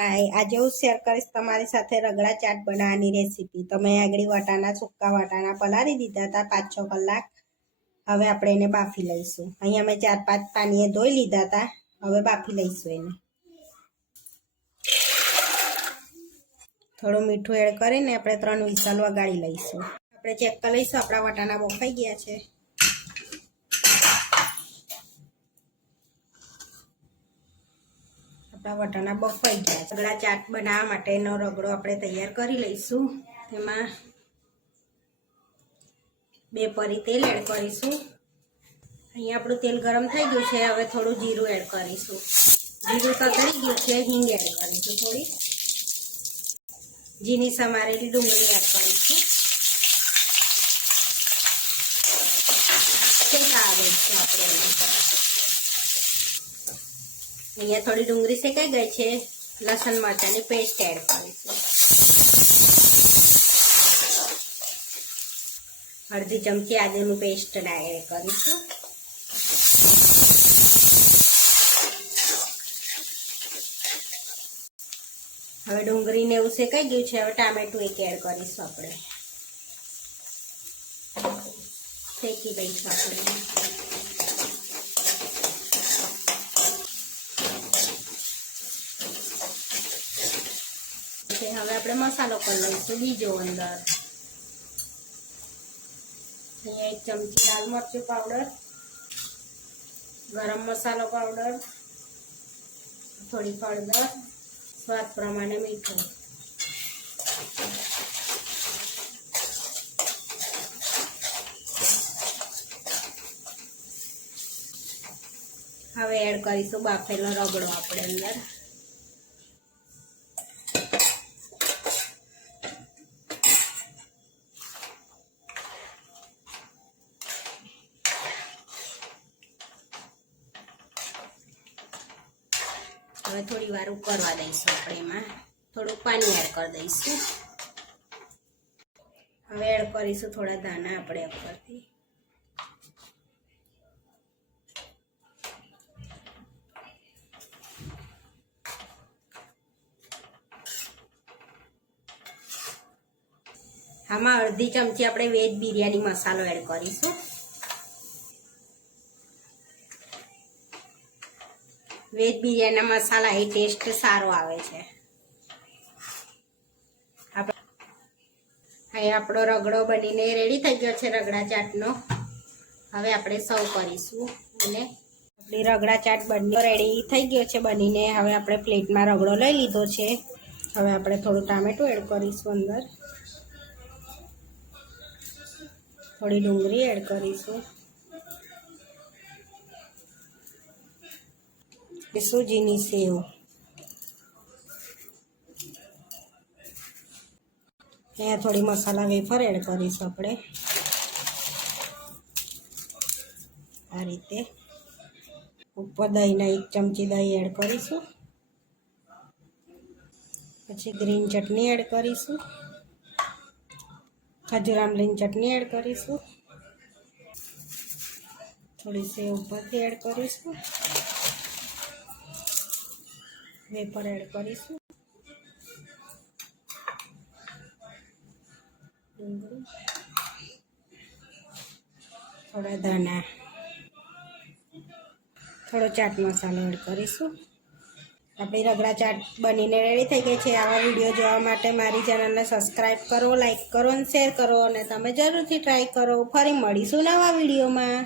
હાય આજે હું શેર કરીશ તમારી સાથે રગડા ચાટ બનાવવાની રેસીપી તો મેં આગળ વટાણા સૂકા વટાણા પલાળી દીધા હતા પાંચ છ કલાક હવે આપણે એને બાફી લઈશું અહીંયા મેં ચાર પાંચ પાણીએ ધોઈ લીધા હતા હવે બાફી લઈશું એને થોડું મીઠું એડ કરીને આપણે ત્રણ વિસાલ વગાડી લઈશું આપણે ચેક કરી લઈશું આપણા વટાણા બફાઈ ગયા છે આપણા વટાણા બફાઈ ગયા રગડા ચાટ બનાવવા માટેનો રગડો આપણે તૈયાર કરી લઈશું તેમાં બે પરી તેલ એડ કરીશું અહીંયા આપણું તેલ ગરમ થઈ ગયું છે હવે થોડું જીરું એડ કરીશું જીરું કકડી ગયું છે હિંગ એડ કરીશું થોડી જીની સમારેલી ડુંગળી એડ કરીશું આવે છે આપણે અહીંયા થોડી ડુંગળી શેકાઈ ગઈ છે લસણ મરચાની પેસ્ટ એડ કરીશું અડધી ચમચી આદુનું પેસ્ટ એડ કરીશું હવે ડુંગળી ને એવું શેકાઈ ગયું છે હવે ટામેટું એક એડ કરીશું આપણે શેકી દઈશું આપણે હવે આપણે મસાલો કરી લઈશું બીજો અંદર અહીંયા એક ચમચી લાલ મરચું પાવડર ગરમ મસાલો પાવડર થોડી હળદર સ્વાદ પ્રમાણે મીઠું હવે એડ કરીશું બાફેલો રગડો આપણે અંદર હવે થોડી વાર ઉકળવા દઈશું આપણે એમાં થોડું પાણી એડ કરી દઈશું હવે એડ કરીશું થોડા દાણા આપણે ઉપરથી આમાં અડધી ચમચી આપણે વેજ બિરયાની મસાલો એડ કરીશું વેજ બિરયાનીના મસાલા એ ટેસ્ટ સારો આવે છે અહીં આપણો રગડો બનીને રેડી થઈ ગયો છે રગડા ચાટનો હવે આપણે સૌ કરીશું અને આપણી રગડા ચાટ બંને રેડી થઈ ગયો છે બનીને હવે આપણે પ્લેટમાં રગડો લઈ લીધો છે હવે આપણે થોડું ટામેટું એડ કરીશું અંદર થોડી ડુંગળી એડ કરીશું કે સૂજીની સેવ અહીંયા થોડી મસાલા વેફર એડ કરીશું આપણે આ રીતે ઉપર દહીંના એક ચમચી દહીં એડ કરીશું પછી ગ્રીન ચટણી એડ કરીશું ખજૂર આમલીન ચટણી એડ કરીશું થોડી સેવ ઉપરથી એડ કરીશું વેપર એડ કરીશું થોડા ધાણા થોડો ચાટ મસાલો એડ કરીશું આપણી રગડા ચાટ બનીને રેડી થઈ ગઈ છે આવા વિડીયો જોવા માટે મારી ચેનલને સબસ્ક્રાઈબ કરો લાઇક કરો અને શેર કરો અને તમે જરૂરથી ટ્રાય કરો ફરી મળીશું નવા વિડીયોમાં